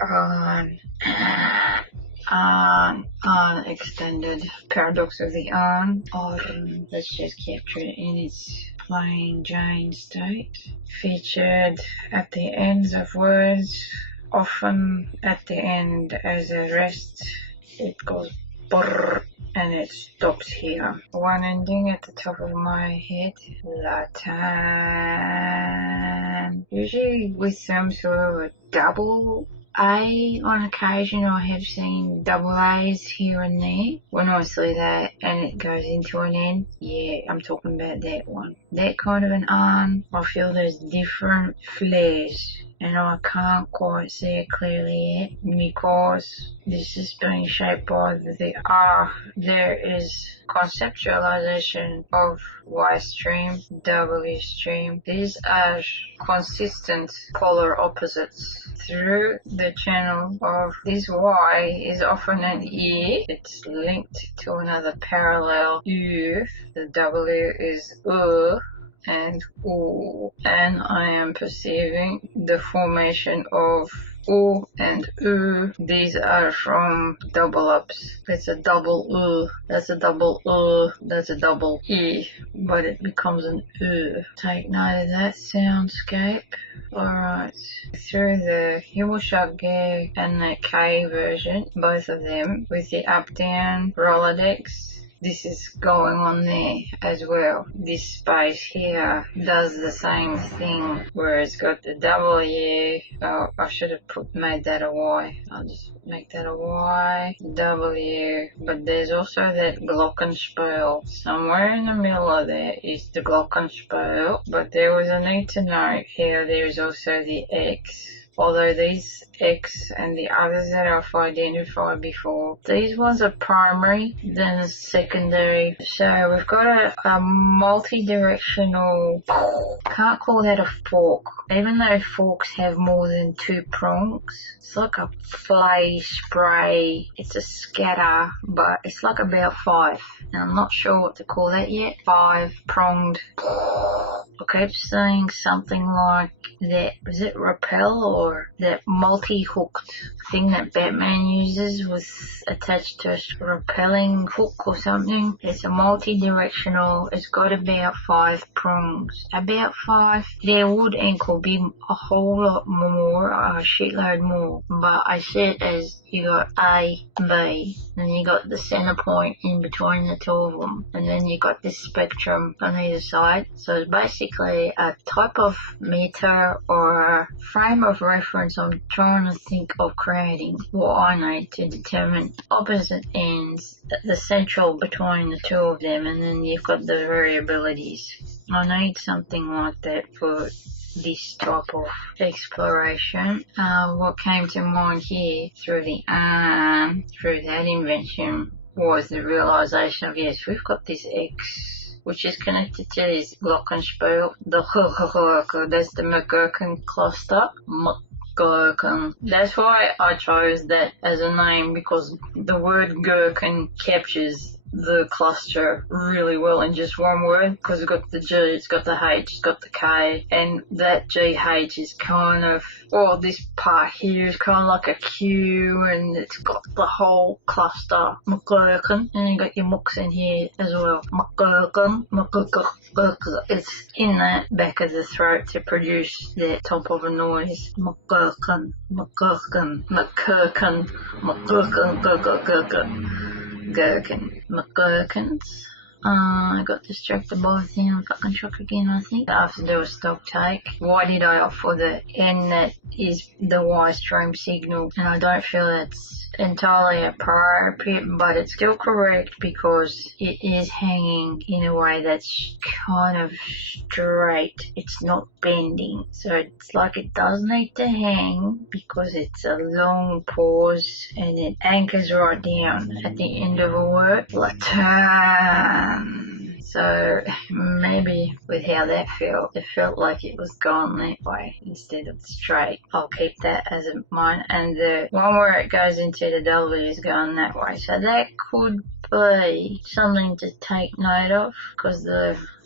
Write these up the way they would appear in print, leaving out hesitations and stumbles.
on extended paradox of the on, or let's just capture it in its plain Jane state. Featured at the ends of words, often at the end as a rest. It goes brrr and it stops here. One ending at the top of my head, Latin. Usually with some sort of a double A on occasion. I have seen double A's here and there. When I see that and it goes into an N, yeah, I'm talking about that one. That kind of an on, I feel there's different flares. And I can't quite see it clearly yet because this is being shaped by the R. There is conceptualization of Y stream, W stream. These are consistent polar opposites. Through the channel of this Y is often an E. It's linked to another parallel U. The W is U and U, and I am perceiving the formation of U and U. These are from double ups. It's a double U, that's a double U, that's a double E, but it becomes an U. Take note of that soundscape. Alright, through the Yumuşak G and the K version, both of them, with the up-down Rolodex, this is going on there as well. This space here does the same thing where it's got the W. Oh, I should have made that a Y. I'll just make that a Y, W, but there's also that glockenspiel. Somewhere in the middle of there is the glockenspiel, but there was a need to note here there's also the X. Although these X and the others that I've identified before, these ones are primary, then secondary. So we've got a multi-directional, can't call that a fork, even though forks have more than two prongs. It's like a flay spray, it's a scatter, but it's like about 5. And I'm not sure what to call that yet. 5-pronged. I keep saying something like that, is it rappel or that multi-hooked thing that Batman uses with attached to a rappelling hook or something? It's a multi-directional, it's got about 5 prongs. About 5. There would and could be a whole lot more, a shitload more, but I see it as you got A, B, and you got the center point in between the two of them, and then you got this spectrum on either side. So it's basically a type of meter or a frame of reference I'm trying to think of creating what I need to determine opposite ends, the central between the two of them, and then you've got the variabilities. I need something like that for this type of exploration. What came to mind here through through that invention was the realization of, yes, we've got this X which is connected to this glockenspiel, that's the McGurkin cluster. That's why I chose that as a name, because the word gherkin captures the cluster really well in just one word, because it's got the G, it's got the H, it's got the K, and that GH is kind of, well, this part here is kind of like a Q, and it's got the whole cluster, McGurkin, and you got your mucks in here as well, McGurkin, it's in that back of the throat to produce that top of a noise, McGurkin, gherkin, McGurkins. I got distracted by a thing on fucking truck again, I think. I have to do a stock take. Why did I opt for the N that is the Y stream signal? And I don't feel that's entirely appropriate, but it's still correct because it is hanging in a way that's kind of straight. It's not bending. So it's like it does need to hang because it's a long pause and it anchors right down at the end of a word. Like turn. So maybe with how that felt, it felt like it was gone that way instead of straight. I'll keep that as mine. And the one where it goes into the W is going that way. So that could be something to take note of, because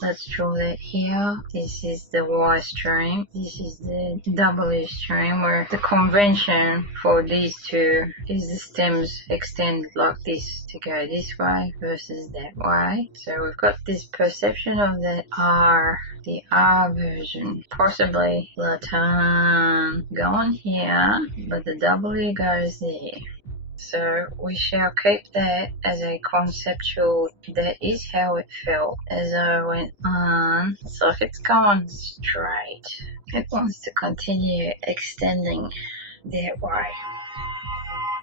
let's draw that here. This is the Y stream. This is the W stream, where the convention for these two is the stems extend like this to go this way versus that way. So we've got this perception of the R version, possibly Latin going here, but the W goes there. So we shall keep that as a conceptual, that is how it felt as I went on. It's like it's going straight. It wants to continue extending that way.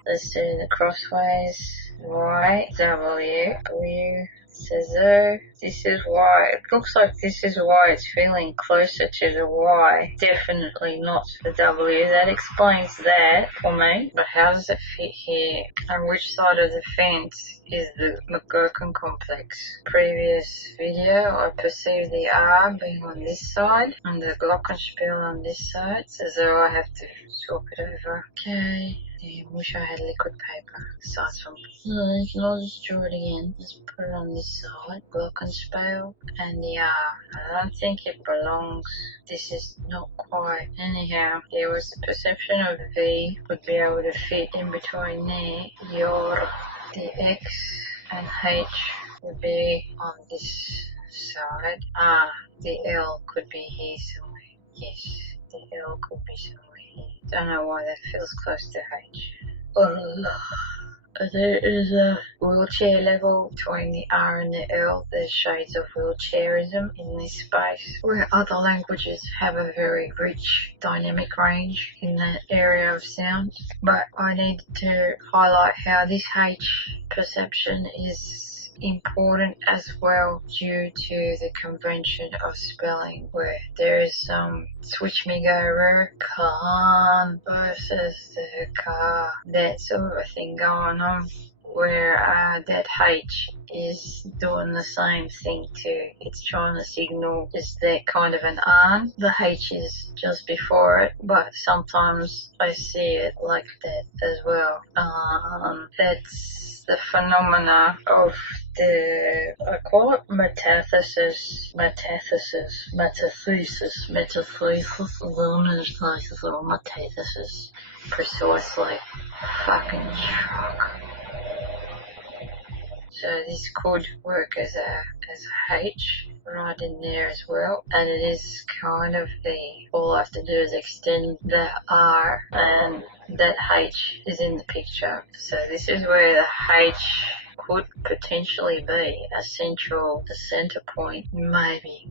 Let's do the crossways. Y, W, W. So this is why it looks like this is why it's feeling closer to the Y, definitely not the W. That explains that for me. But how does it fit here? And which side of the fence is the McGurkin complex? Previous video, I perceived the R being on this side and the glockenspiel on this side, so I have to swap it over. Okay. Damn, wish I had liquid paper. Aside from, I'll just draw it again. Just put it on this side. Glockenspiel and the R. I don't think it belongs. This is not quite. Anyhow, there was the perception of V would be able to fit in between there. The X and H would be on this side. The L could be here somewhere. Yes, the L could be somewhere. Don't know why that feels close to H. There is a wheelchair level between the R and the L. There's shades of wheelchairism in this space, where other languages have a very rich dynamic range in that area of sound. But I need to highlight how this H perception is important as well, due to the convention of spelling, where there is some switch me go rare Kahn't versus the Ka, that sort of thing going on, where that H is doing the same thing too. It's trying to signal is that kind of an on. The H is just before it, but sometimes I see it like that as well. That's the phenomena of I call it metathesis, or metathesis, precisely. Fucking truck. So this could work as a H right in there as well, and it is kind of all I have to do is extend the R and that H is in the picture. So this is where the H could potentially be a center point, maybe.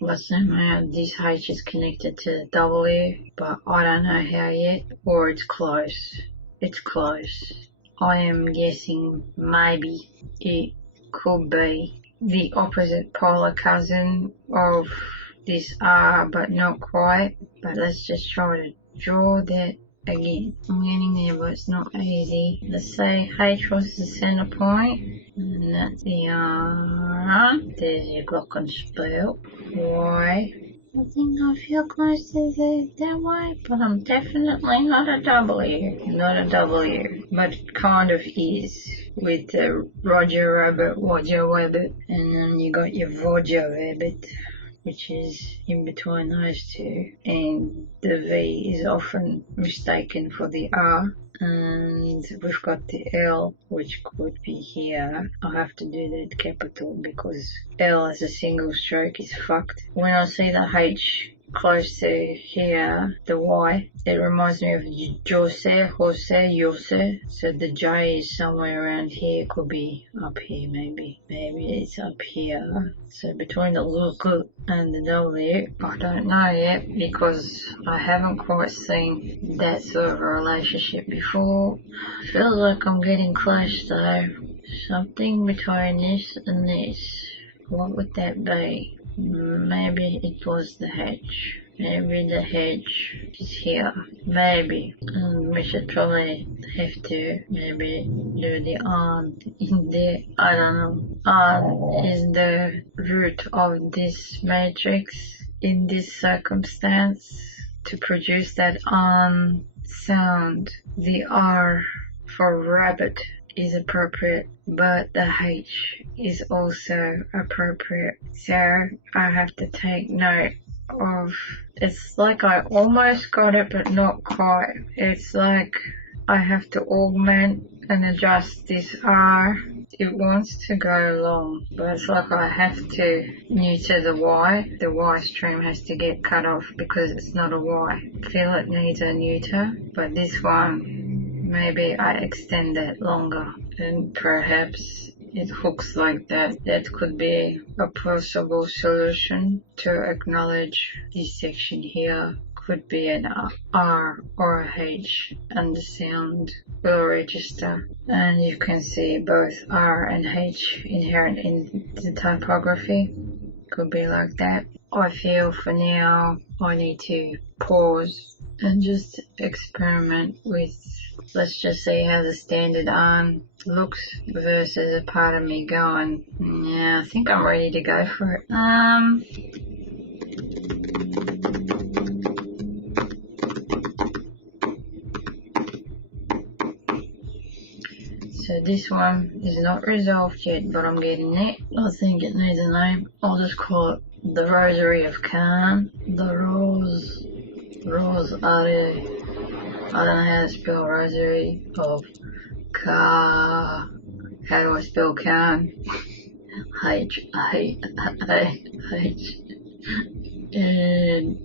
But somehow this H is connected to the W, but I don't know how yet, or it's close. It's close. I am guessing maybe it could be the opposite polar cousin of this R, but not quite. But let's just try to draw that again. I'm getting there, but it's not easy. Let's say H was the center point, and that's the R. There's your glockenspiel. Y. I think I feel close to that way, but I'm definitely not a W. Not a W, but it kind of is with the Roger Rabbit, and then you got your Roger Rabbit, which is in between those two, and the V is often mistaken for the R. And we've got the L, which could be here. I have to do that capital because L as a single stroke is fucked. When I see the H close to here, the Y, it reminds me of Jose, Yose. So the J is somewhere around here, could be up here maybe. Maybe it's up here. So between the L and the W, I don't know yet because I haven't quite seen that sort of a relationship before. Feels like I'm getting close though. Something between this and this. What would that be? Maybe it was the H. Maybe the H is here. Maybe. we should probably have to maybe do the on in the, I don't know, on is the root of this matrix in this circumstance to produce that on sound. The R for rabbit is appropriate, but the H is also appropriate. So I have to take note of, it's like I almost got it but not quite. It's like I have to augment and adjust this R. It wants to go long, but it's like I have to neuter the Y. The Y stream has to get cut off because it's not a Y. I feel it needs a neuter, but this one, maybe I extend it longer and perhaps it hooks like that. That could be a possible solution to acknowledge this section here. Could be an R or a H, and the sound will register. And you can see both R and H inherent in the typography. Could be like that. I feel for now I need to pause and just experiment with, let's just see how the standard on looks versus a part of me going, yeah, I think I'm ready to go for it. So this one is not resolved yet, but I'm getting it. I think it needs a name. I'll just call it the Rosary of Kahn't. The Rosary. I don't know how to spell Rosary of Ka. How do I spell Kahn't? H and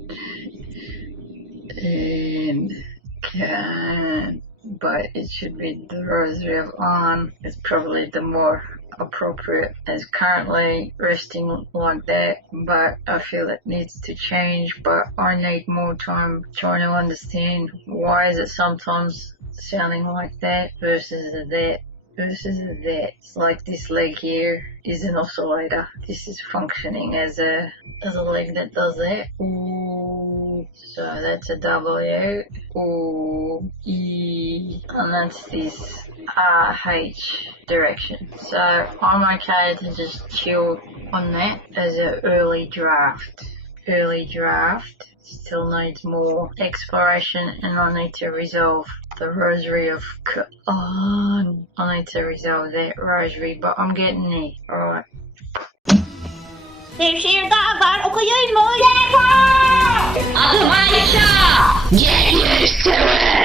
Kahn't. But it should be the Rosary of On. It's probably the more appropriate as currently resting like that, but I feel it needs to change. But I need more time trying to understand why is it sometimes sounding like that versus a that versus a that. It's like this leg here is an oscillator. This is functioning as a leg that does that. Ooh, so that's a W. Ooh, E, and that's this H direction. So I'm okay to just chill on that as an early draft. Early draft still needs more exploration, and I need to resolve the Rosary of Kahn't. I need to resolve that Rosary, but I'm getting there. Alright. Bir daha var, okuyayım mı? Yeter! Adım Ayşe! Get used to it!